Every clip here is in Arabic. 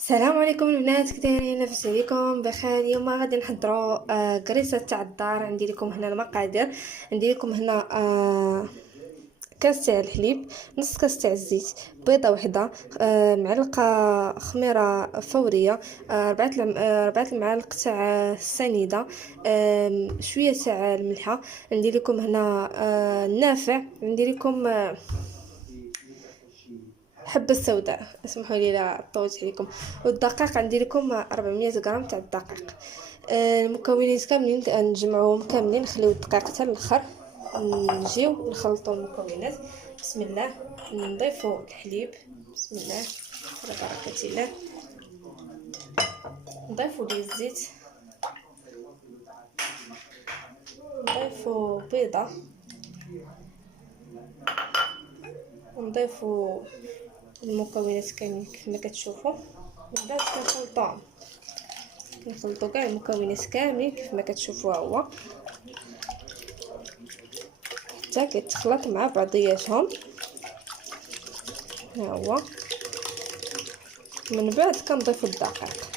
السلام عليكم البنات، كي دايرين؟ لاباس عليكم بخير؟ اليوم غادي نحضروا كريسه تاع الدار. عندي لكم هنا المقادير. عندي لكم هنا كاس تاع الحليب، نص كاس تاع الزيت، بيضه واحده، معلقه خميره فوريه، ربعة المعالق تاع السنيده، شويه تاع الملحه. عندي لكم هنا النافع، عندي لكم حبة سوداء، اسمحوا لي لا طولت عليكم. والدقيق عندي لكم 400 غرام تاع الدقيق. المكونات كاملين نجمعوهم كاملين، نخليو الدقيق حتى الاخر، نجيو نخلطوا المكونات. بسم الله. نضيفوا الحليب، بسم الله على بركة الله. نضيفوا ليه الزيت، نضيفوا بيضة، ونضيفوا المكونات كاملين كيف ما كتشوفوا. من بعد كنخلطوا كاع المكونات كاملين كيف ما كتشوفوا، هو حتى كتخلط مع بعضياتهم. ها هو. من بعد كنضيفوا الدقيق.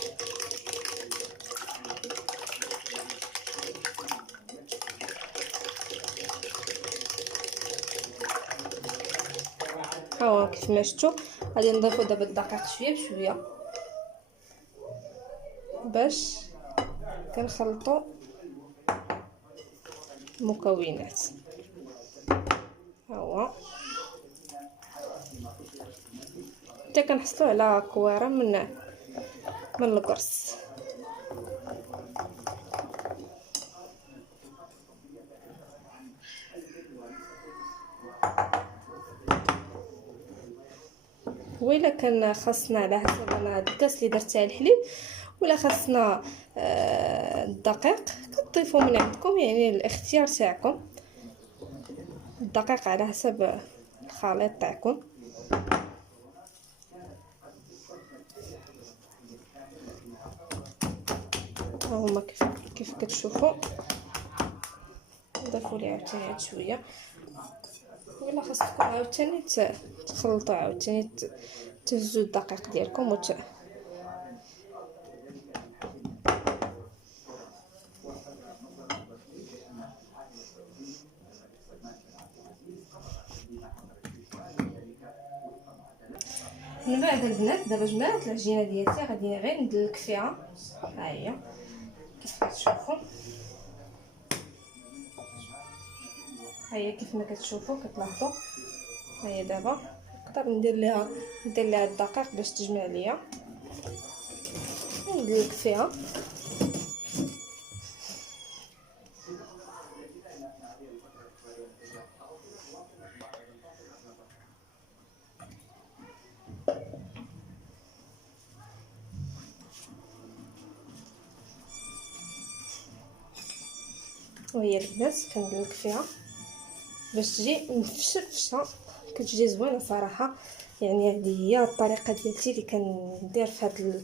ها هو كيف ما شفتوا. غادي نضيفوا دابا الدقيق شويه بشويه باش كنخلطوا المكونات. ها هو حتى كنحصلوا على كواره من القرص. وإلا كان خاصنا على حسب انا الكاس اللي درت تاع الحليب، ولا خاصنا الدقيق كتضيفوا من عندكم، يعني الاختيار تاعكم. الدقيق على حسب الخليط تاعكم. ها هما كيف كتشوفوا. نضيفوا ليه عاوتاني عاد شويه، ولا خاصكم عاوتاني تخلطوا عاوتاني تهزوا الدقيق ديالكم من بعد البنات دابا جمعت العجينه ديالتي، غادي غير ندلك فيها. ها هي كيف كتشوفوا، ها هي كيف ما كتشوفوا كتلاحظوا. ها هي دابا نقدر ندير ليها الدقيق باش تجمع ليا، ندلك فيها. وهي البنات كندلك فيها باش تجي مفشفشه، كتجي زوينه صراحه. يعني هذه هي الطريقه ديالتي اللي كندير في هذا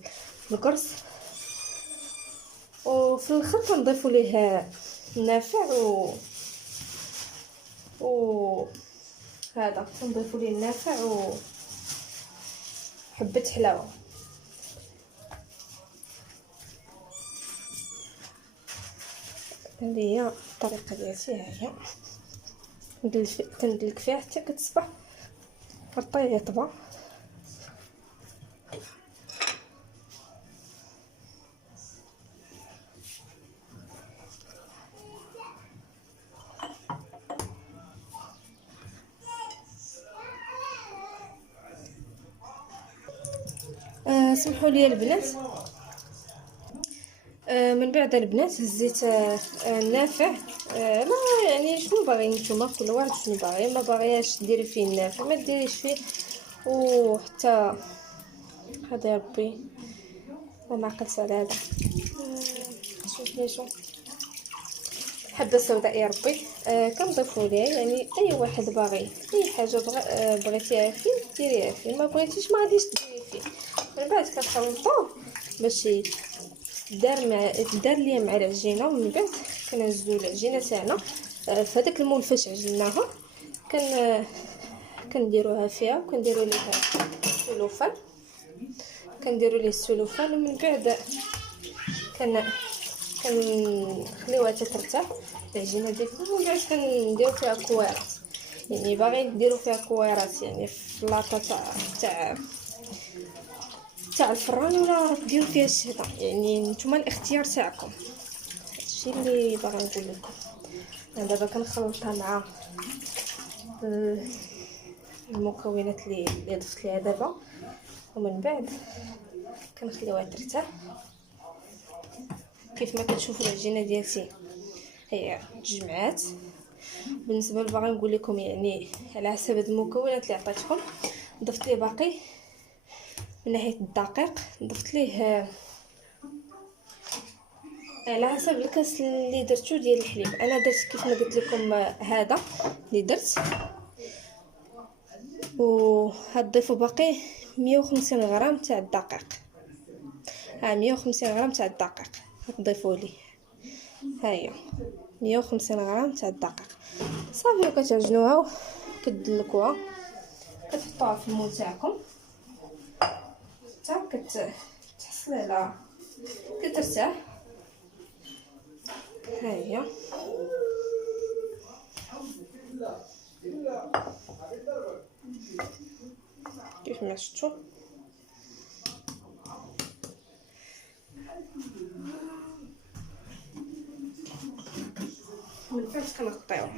القرص. وفي الاخر كنضيفوا ليه النافع و هذا كنضيفوا ليه النافع وحبه حلاوه. هذه هي الطريقه ديالتي. ها هي كندلك فيها حتى كتصبح رطيبه. سمحوا لي البنات. من بعد البنات هزيت النافع. لا يعني شنو باغيين نتوما، كل واحد شنو باغي. ما باغياش ديري فيه النافع ما ديريش فيه. وحتى هذا يا ربي ما عقلت على هذا. شوف حبه سوداء يا ربي. كنضيفوا ليه يعني اي واحد باغي اي حاجه بغيتيها فيه ديريها فيه، ما بغيتيش ما غاديش ديري فيه. من بعد كنخلطوه باش دار ليا مع العجينه. ومن بعد كنهزو العجينه تاعنا في هذاك المول فاش عجناها كنديروها فيها، وكنديروا ليها السلوفان. كنديروا ليه السلوفان، ومن بعد كنخليوها تترتاح العجينه ديالنا، ومن بعد كنديروا فيها كويرات. يعني باغي ديروا فيها كويرات يعني في لاطا تاع الفران، ولا ديروا فيها الشهده، يعني نتوما الاختيار تاعكم. هادشي اللي باغا نقول لكم. انا دابا كنخلطها مع المكونات اللي ضفت ليها دابا، ومن بعد كنخليوها ترتاح. كيف ما كتشوفوا العجينه ديالتي هي تجمعات. بالنسبه باغا نقول لكم يعني على حسب هاد المكونات اللي عطيتكم، ضفت ليه باقي من ناحيه الدقيق، ضفت ليه على حسب الكاس اللي درتو ديال الحليب. انا درت كيف ما قلت لكم هذا اللي درت، وهتضيفوا باقي 150 غرام تاع الدقيق. 150 غرام تاع الدقيق هتضيفوا لي. هيا 150 غرام تاع الدقيق صافي. وكتعجنوها وكتدلكوها، كتحطوها في المول تاعكم حتى كتحصل على كترتاح. هيا كيف ما شفتوا من بعد كنغطيوها.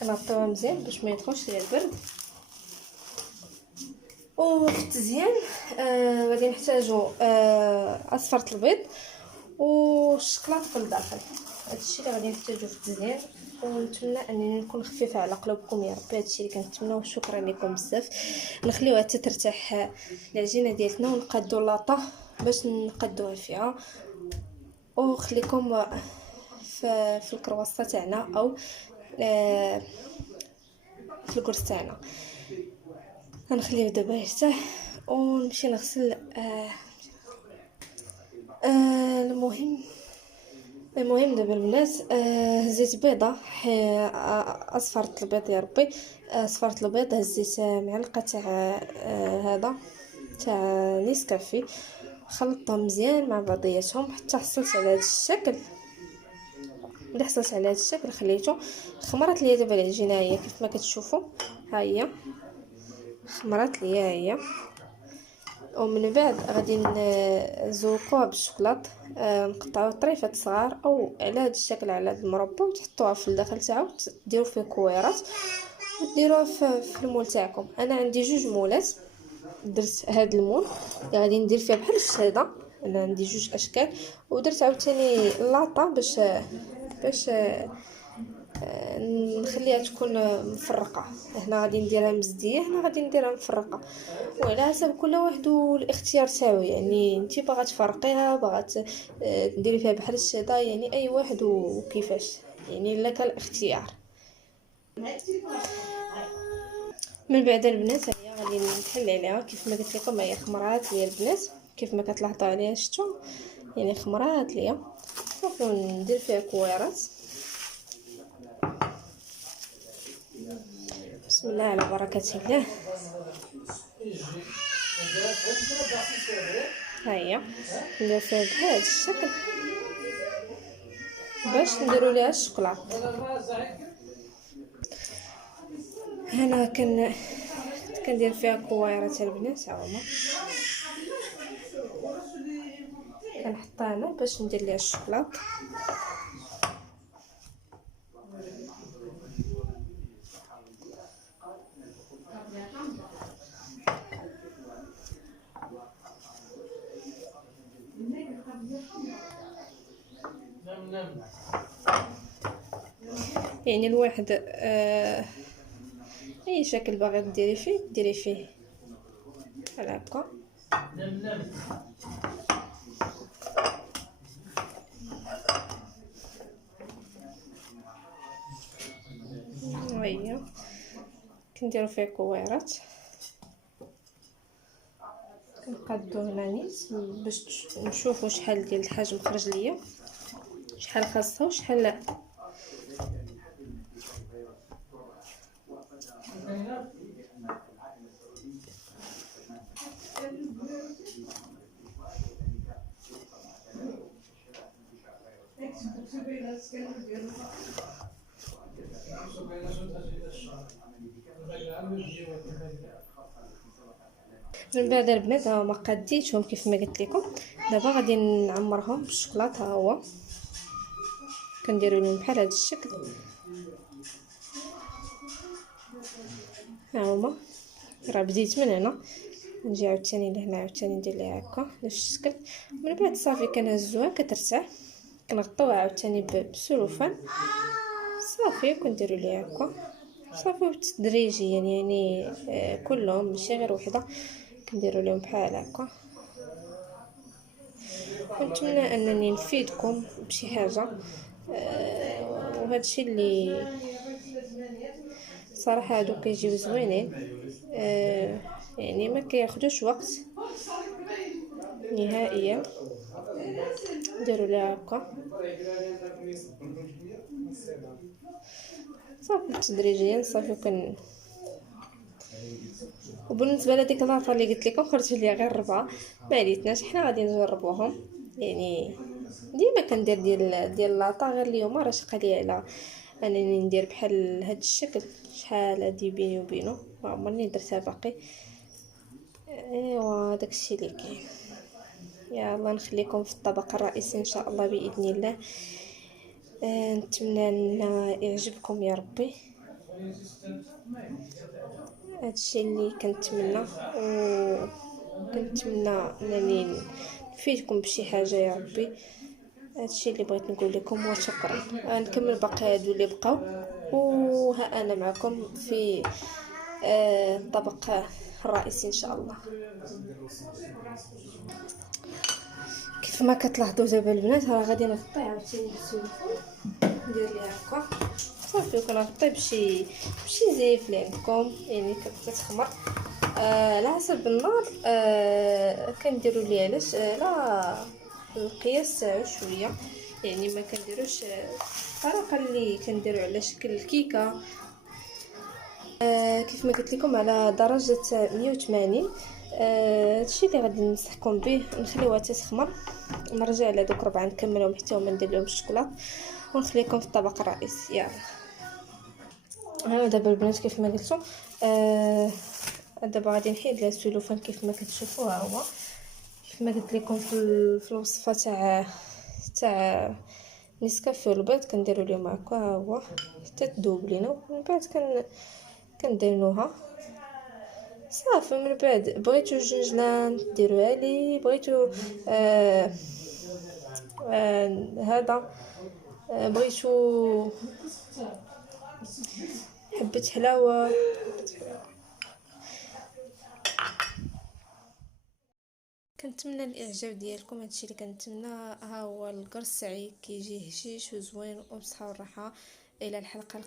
كنغطيوها مزيان باش ما يدخلش ليها البرد. وفي التزيين غادي نحتاجو اصفرة البيض والشكلاط في الداخل. هادشي اللي غادي نحتاجو في التزيين، ونتمنى انني نكون خفيفه على قلوبكم يا ربي. هادشي اللي كنتمنى، وشكرا لكم بزاف. نخليوها حتى ترتاح العجينه ديالتنا، ونقادو لاطه باش نقادوها فيها، وخليكم في الكرواسه تاعنا او في الكرس تاعنا. غنخليه دابا يرتاح ونمشي نغسل. المهم دابا البنات، هزيت بيضه، اصفرت البيض يا ربي. اصفرت البيض، هزيت معلقه تاع هذا تاع نيسكافي، خلطتهم مزيان مع بعضياتهم حتى حصلت على هذا الشكل. ملي حصلت على هذا الشكل خليته. خمرت ليا دابا العجينه هي كيف ما كتشوفوا، ها هي خمرت ليا هي. ومن بعد غادي نزوقوها بالشوكلاط، نقطعوا طريفات صغار او على هذا الشكل على هذا المربى، وتحطوها في الداخل تاعو، ديروا فيه كويرات وديروها في المول تاعكم. انا عندي جوج مولات، درت هذا المول اللي غادي ندير فيه بحال الشهاده. انا عندي جوج اشكال، ودرت عاوتاني لاطه باش نخليها تكون مفرقه. هنا غادي نديرها مزديه، هنا غادي نديرها مفرقه، وعلى حسب كل واحد والاختيار تاعو. يعني انت باغا تفرقيها، باغا ديري فيها بحال الشهاده، يعني اي واحد وكيفاش، يعني لك الاختيار. من بعد البنات هي غادي نحل عليها كيف ما قلت لكم. هي خمرات ليا البنات كيف ما كتلاحظوا عليها، شفتوا يعني خمرات ليا. صافي ندير فيها كويرات. بسم الله على بركه الله. هيا ندير فيها بهذا الشكل باش نديروا ليها الشوكولاط. هنا كندير فيها كويرات البنات، ها هما كنحطها هنا باش ندير ليها الشوكولاط. يعني الواحد اي شكل باغي ديري فيه بحال هكا. هيا كنديروا فيه كويرات. كنقادو هنا نيت باش نشوفوا شحال ديال الحجم خرج ليا، شحال خاصها وشحال لا. من بعد البنات ها هما قديتهم كيف ما قلت لكم. دابا غادي نعمرهم بالشوكولاته. ها هو كنديروا لهم بحال هذا الشكل. ها هما راه بديت من هنا، نجي عاوتاني لهنا عاوتاني ندير ليها هكا نفس الشكل. من بعد صافي كنهزوها كترتاح، كنغطيوها عاوتاني بالسلوفان صافي، كنديروا ليها هكا صافي تدريجيا يعني كلهم ماشي غير وحده كنديروا لهم بحال هكا. ونتمنى انني نفيدكم بشي حاجه، وهذا الشيء اللي صراحه هادو كيجيو زوينين، يعني ما كياخذوش وقت نهائيا. نديروا لها هكا صافي تدريجيا صافي. وبالنسبه لهاديك لاطه اللي قلت لكم خرج ليا غير 4، ما عليتناش حنا غادي نجربوهم. يعني ديما كندير ديال لاطه، غير اليوم راه شقى لي على انني ندير بحال هاد الشكل. شحال هادي بيني وبينه ما عمرني درتها باقي. ايوا داكشي اللي كاين. يلا نخليكم في الطبق الرئيسي ان شاء الله باذن الله. نتمنى ان يعجبكم يا ربي. هادشي اللي كنتمنى، وكنتمنى انني نفيدكم بشي حاجه يا ربي. هادشي اللي بغيت نقول لكم وشكرا. نكمل باقي هادو اللي بقاو، وها انا معكم في الطبق الرئيسي ان شاء الله. كيف ما كتلاحظوا دابا البنات راه غادي نغطي عاوتاني بالسلوفان، ندير ليها هكا صافي، وكنغطي بشي زيف اللي عندكم يعني كتخمر على حسب النار. كنديروا ليها علاش لا القياس شويه، يعني ما كنديروش الطريقه اللي كنديروا على شكل الكيكه. كيف ما قلت لكم على درجه 180. هادشي اللي غادي ننصحكم به، نخليوها تتخمر، نرجع لهادوك 4 نكملهم حتى هما ندير لهم الشوكولاط، ونخليكم في الطبق الرئيسي. يلا ها دابا البنات كيف ما قلتو دابا غادي نحيد لها السلوفان كيف ما كتشوفوا. ها هو كيف ما قلت لكم في الوصفه تاع نسكافيه والبيض كنديروا لهم هكا. ها هو حتى تذوب لينا، ومن بعد كندينوها صافي. من بعد بغيتو الجنجلان ديروها لي، بغيتو هذا بغيتو حبة حلاوة. كنتمنى الاعجاب ديالكم، هادشي اللي كنتمنى. ها هو القرص كيجي هشيش وزوين وبصحه والراحه. الى الحلقه